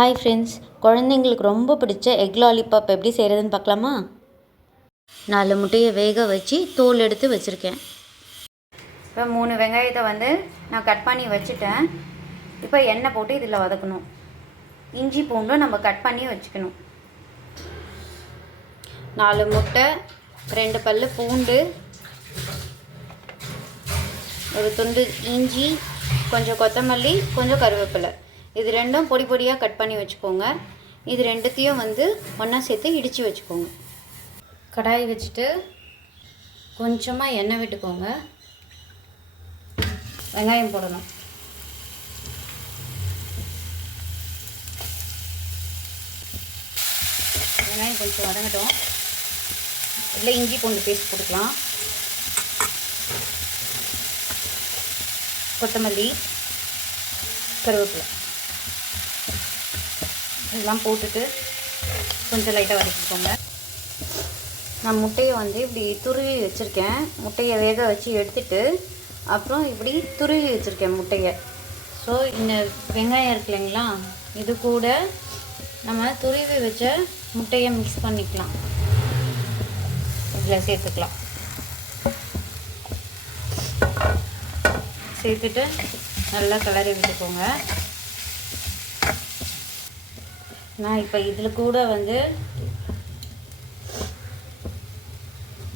Hi friends குழந்தைங்களுக்கு ரொம்ப பிடிச்ச எக் லாலிபாப் எப்படி செய்கிறதுன்னு பார்க்கலாமா? நாலு முட்டையை வேக வச்சு தோல் எடுத்து வச்சுருக்கேன். இப்போ மூணு வெங்காயத்தை வந்து நான் கட் பண்ணி வச்சுட்டேன். இப்போ எண்ணெய் போட்டு இதில் வதக்கணும். இஞ்சி பூண்டும் நம்ம கட் பண்ணி வச்சுக்கணும். நாலு முட்டை ரெண்டு பல்லு பூண்டு ஒரு துண்டு இஞ்சி கொஞ்சம் கொத்தமல்லி கொஞ்சம் கருவேப்பிலை. இது ரெண்டும் பொடி பொடியாக கட் பண்ணி வச்சுக்கோங்க. இது ரெண்டுத்தையும் வந்து ஒன்றா சேர்த்து இடித்து வச்சுக்கோங்க. கடாய் வச்சுட்டு கொஞ்சமாக எண்ணெய் விட்டுக்கோங்க. வெங்காயம் போடணும். வெங்காயம் கொஞ்சம் வதங்கட்டும். இல்லை இஞ்சி பூண்டு பேஸ்ட் போட்டுக்கலாம். கொத்தமல்லி கருவேப்பிலை. இதெல்லாம் போட்டுட்டு கொஞ்சம் லைட்டாக வதக்கிக்கோங்க. நான் முட்டையை வந்து இப்படி துருவி வச்சுருக்கேன். முட்டையை வேக வச்சு எடுத்துட்டு அப்புறம் இப்படி துருவி வச்சுருக்கேன் முட்டையை. ஸோ இந்த வெங்காயம் இருக்கு இல்லைங்களா? இது கூட நம்ம துருவி வச்ச முட்டையை மிக்ஸ் பண்ணிக்கலாம். இதில் சேர்த்துக்கலாம். சேர்த்துட்டு நல்லா கிளறி விட்டுக்கோங்க. நான் இப்போ இதில் கூட வந்து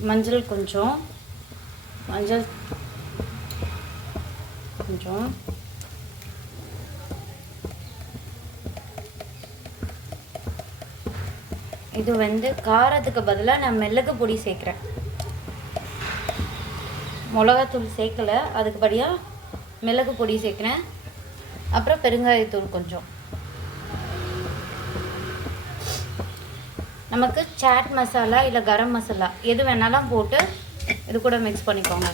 மஞ்சள் கொஞ்சம் மஞ்சள் கொஞ்சம். இது வந்து காரத்துக்கு பதிலாக நான் மிளகு பொடி சேர்க்குறேன். மிளகாத்தூள் சேர்க்கலை அதுக்கு படியாக மிளகு பொடி சேர்க்குறேன். அப்புறம் பெருங்காயத்தூள் கொஞ்சம். நமக்கு சாட் மசாலா இல்லை கரம் மசாலா எது வேணாலும் போட்டு இது கூட மிக்ஸ் பண்ணிக்கோங்க.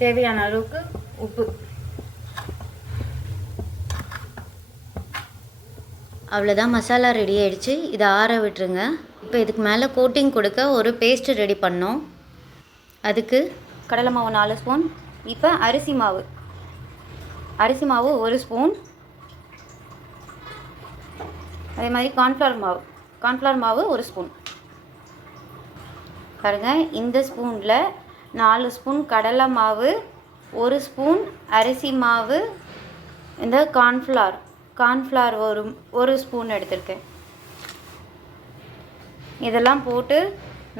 தேவையான அளவுக்கு உப்பு. அவ்வளோதான் மசாலா ரெடி ஆகிடுச்சு இதை ஆற விட்டுருங்க. இப்போ இதுக்கு மேலே கோட்டிங் கொடுக்க ஒரு பேஸ்ட்டு ரெடி பண்ணோம். அதுக்கு கடலை மாவு நாலு ஸ்பூன் இப்போ அரிசி மாவு. அரிசி மாவு ஒரு ஸ்பூன் அதே மாதிரி கார்ன்ஃப்ளவர் மாவு. கார்ன்ஃப்ளவர் மாவு ஒரு ஸ்பூன் பாருங்கள் இந்த ஸ்பூனில் நாலு ஸ்பூன் கடலை மாவு ஒரு ஸ்பூன் அரிசி மாவு இந்த கார்ன்ஃப்ளவர் கார்ன்ஃப்ளவர் ஒரு ஒரு ஸ்பூன் எடுத்திருக்கேன். இதெல்லாம் போட்டு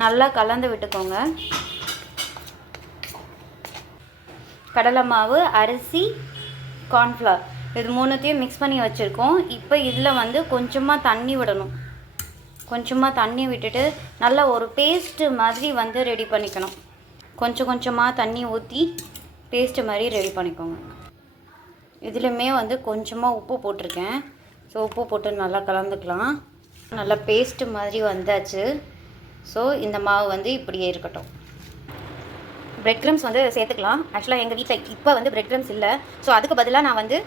நல்லா கலந்து விட்டுக்கோங்க. கடலை மாவு அரிசி கார்ன்ஃப்ளவர் இது மூணுத்தையும் மிக்ஸ் பண்ணி வச்சுருக்கோம். இப்போ இதில் வந்து கொஞ்சமாக தண்ணி விடணும். கொஞ்சமாக தண்ணி விட்டுட்டு நல்லா ஒரு பேஸ்ட்டு மாதிரி வந்து ரெடி பண்ணிக்கணும். கொஞ்சம் கொஞ்சமாக தண்ணி ஊற்றி பேஸ்ட்டு மாதிரி ரெடி பண்ணிக்கோங்க. இதுலையுமே வந்து கொஞ்சமாக உப்பு போட்டிருக்கேன். ஸோ உப்பு போட்டு நல்லா கலந்துக்கலாம். நல்லா பேஸ்ட்டு மாதிரி வந்தாச்சு. ஸோ இந்த மாவு வந்து இப்படியே இருக்கட்டும். பிரெட் க்ரம்ஸ் வந்து சேர்த்துக்கலாம். ஆக்சுவலாக எங்கள் வீட்டில் இப்போ வந்து பிரெட் க்ரம்ஸ் இல்லை. ஸோ அதுக்கு பதிலாக நான் வந்து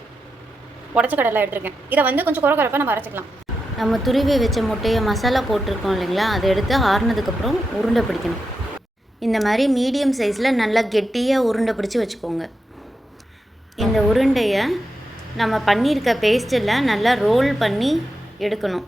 உடச்ச கடலை எடுத்திருக்கேன். இதை வந்து கொஞ்சம் குறக்குறப்ப நம்ம அரைச்சிக்கலாம். நம்ம துருவி வச்ச முட்டையை மசாலா போட்டிருக்கோம் இல்லைங்களா? அதை எடுத்து ஆறுனதுக்கப்புறம் உருண்டை பிடிக்கணும். இந்த மாதிரி மீடியம் சைஸில் நல்லா கெட்டியாக உருண்டை பிடிச்சி வச்சுக்கோங்க. இந்த உருண்டையை நம்ம பண்ணியிருக்க பேஸ்ட்டில் நல்லா ரோல் பண்ணி எடுக்கணும்.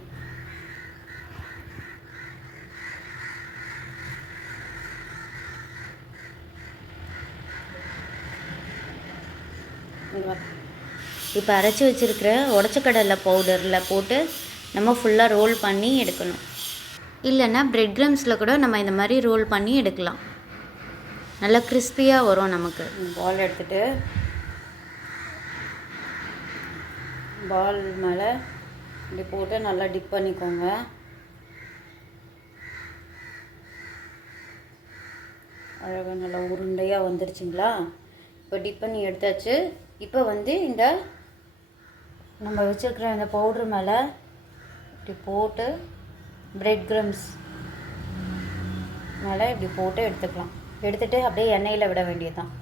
இப்போ அரைச்சி வச்சுருக்கிற உடச்சக்கடலை பவுடரில் போட்டு நம்ம ஃபுல்லாக ரோல் பண்ணி எடுக்கணும். இல்லைன்னா பிரெட் க்ரம்ஸில் கூட நம்ம இந்த மாதிரி ரோல் பண்ணி எடுக்கலாம். நல்லா கிறிஸ்பியாக வரும் நமக்கு. பால் எடுத்துகிட்டு பால் மேலே இப்படி போட்டு நல்லா டிப் பண்ணிக்கோங்க. அழகாக நல்லா உருண்டையாக வந்துருச்சுங்களா? இப்போ டிப் பண்ணி எடுத்தாச்சு. இப்போ வந்து இந்த நம்ம வச்சுருக்கிற இந்த பவுட்ரு மேலே இப்படி போட்டு பிரெட் க்ரம்ஸ் மேலே இப்படி போட்டு எடுத்துக்கலாம். எடுத்துகிட்டு அப்படியே எண்ணெயில் விட வேண்டியதுதான்.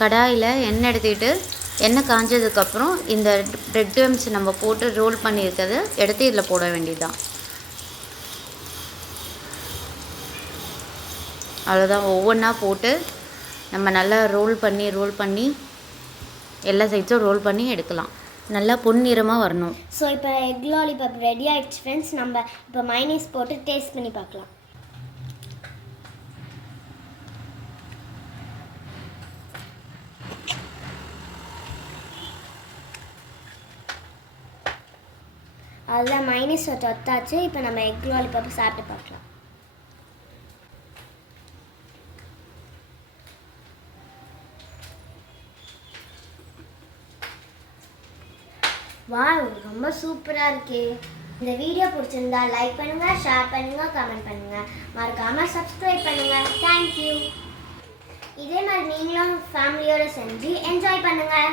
கடாயில் எண்ணெய் எடுத்துக்கிட்டு எண்ணெய் காஞ்சதுக்கப்புறம் இந்த பிரெட் க்ரம்ஸ் நம்ம போட்டு ரோல் பண்ணியிருக்கிறத எடுத்து இதில் போட வேண்டியதுதான். அவ்வளோதான் ஒவ்வொன்றா போட்டு நம்ம நல்லா ரோல் பண்ணி ரோல் பண்ணி எல்லா சைட்ஸும் ரோல் பண்ணி எடுக்கலாம். நல்லா பொன்னிறமாக வரணும். ஸோ இப்போ எக் லாலிபாப் ரெடி ஆகிடுச்சு ஃப்ரெண்ட்ஸ் நம்ம இப்போ மைனஸ் போட்டு டேஸ்ட் பண்ணி பார்க்கலாம். அதுதான் மைனஸ் ஒத்தாச்சு. இப்போ நம்ம எக் லாலிபாப் சாப்பிட்டு பார்க்கலாம். வாவ் ரொம்ப சூப்பராக இருக்கே. இந்த வீடியோ பிடிச்சிருந்தா லைக் பண்ணுங்கள் ஷேர் பண்ணுங்கள் கமெண்ட் பண்ணுங்கள் மறக்காமல் சப்ஸ்கிரைப் பண்ணுங்கள் தேங்க்யூ இதே மாதிரி நீங்களும் ஃபேமிலியோடு செஞ்சு என்ஜாய் பண்ணுங்கள்